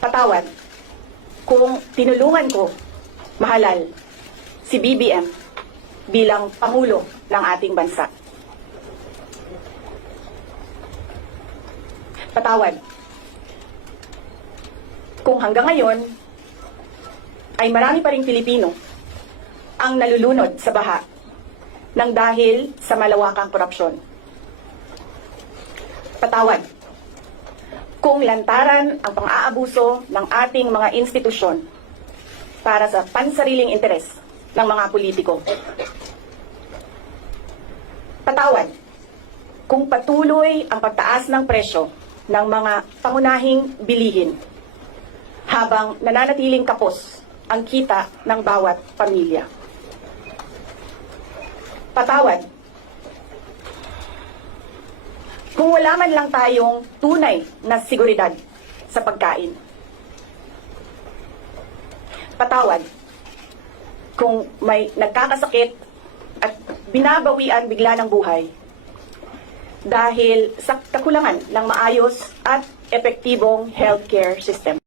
Patawad kung tinulungan ko mahalal si BBM bilang Pangulo ng ating bansa. Patawad kung hanggang ngayon ay marami pa ring Pilipino ang nalulunod sa baha ng dahil sa malawakang korupsyon. Patawad kung lantaran ang pang-aabuso ng ating mga institusyon para sa pansariling interes ng mga politiko. Patawad kung patuloy ang pagtaas ng presyo ng mga pangunahing bilihin habang nananatiling kapos ang kita ng bawat pamilya. Patawad kung wala man lang tayong tunay na seguridad sa pagkain. Patawad kung may nagkakasakit at binabawian bigla ng buhay dahil sa kakulangan ng maayos at epektibong healthcare system.